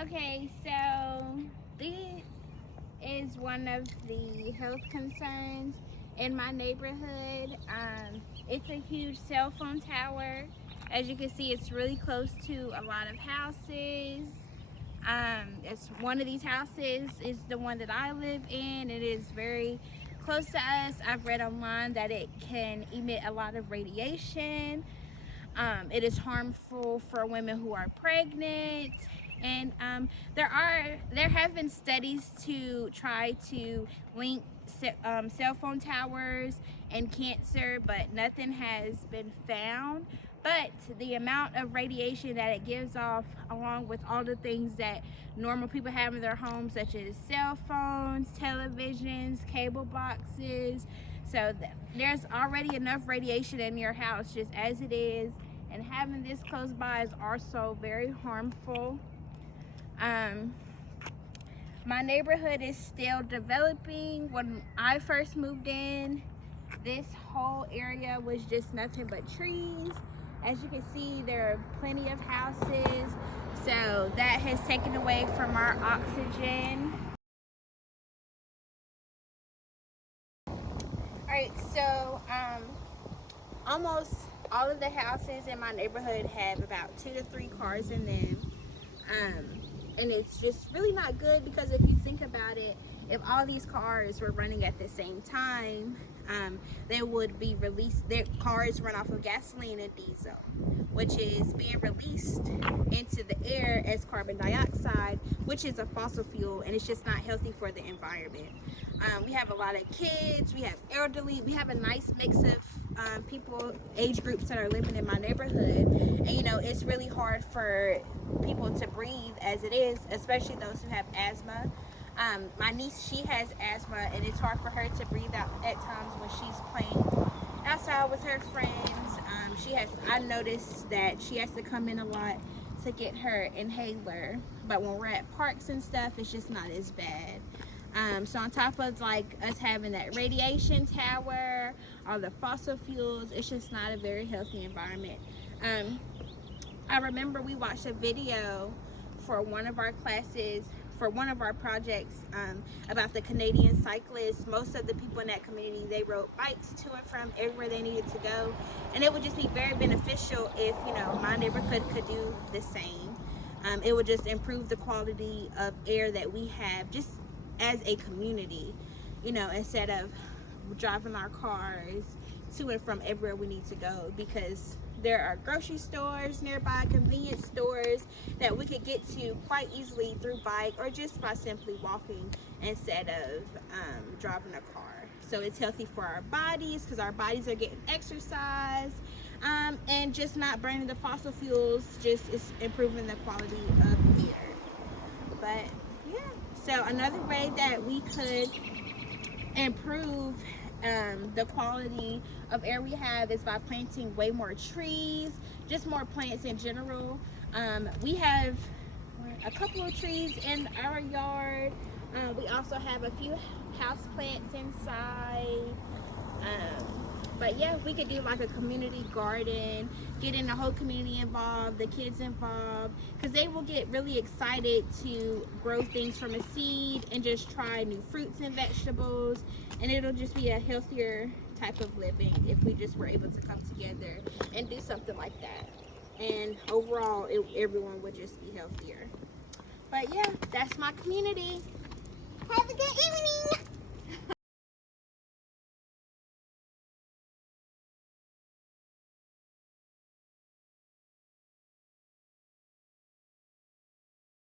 Okay, so this is one of the health concerns in my neighborhood. It's a huge cell phone tower. As you can see, it's really close to a lot of houses. It's one of these houses is the one that I live in. It is very close to us. I've read online that it can emit a lot of radiation. It is harmful for women who are pregnant, and there have been studies to try to link cell phone towers and cancer, but nothing has been found. But the amount of radiation that it gives off, along with all the things that normal people have in their homes, such as cell phones, televisions, cable boxes, so there's already enough radiation in your house just as it is, and having this close by is also very harmful. My neighborhood is still developing. When I first moved in, this whole area was just nothing but trees. As you can see, there are plenty of houses, so that has taken away from our oxygen. All right, so almost all of the houses in my neighborhood have about 2 to 3 cars in them. And it's just really not good, because if you think about it, if all these cars were running at the same time, they would be released. Their cars run off of gasoline and diesel, which is being released into the air as carbon dioxide, which is a fossil fuel, and it's just not healthy for the environment. We have a lot of kids, we have elderly, we have a nice mix of people, age groups that are living in my neighborhood, and it's really hard for people to breathe as it is, especially those who have asthma. My niece, she has asthma, and it's hard for her to breathe out at times when she's playing outside with her friends. I noticed that she has to come in a lot to get her inhaler, but when we're at parks and stuff, it's just not as bad. So on top of like us having that radiation tower, all the fossil fuels, it's just not a very healthy environment. I remember we watched a video for one of our classes, for one of our projects, about the Canadian cyclists. Most of the people in that community, they rode bikes to and from everywhere they needed to go, and it would just be very beneficial if my neighborhood could do the same. It would just improve the quality of air that we have just as a community, instead of driving our cars to and from everywhere we need to go, because there are grocery stores nearby, convenience stores that we could get to quite easily through bike or just by simply walking instead of driving a car. So it's healthy for our bodies, because our bodies are getting exercise, and just not burning the fossil fuels just is improving the quality of air. But yeah, so another way that we could improve the quality of air we have is by planting way more trees, just more plants in general. We have a couple of trees in our yard. We also have a few house plants inside. But yeah, we could do like a community garden, getting the whole community involved, the kids involved, because they will get really excited to grow things from a seed and just try new fruits and vegetables, and it'll just be a healthier type of living if we just were able to come together and do something like that. And overall, everyone would just be healthier. But yeah, that's my community. Have a good evening.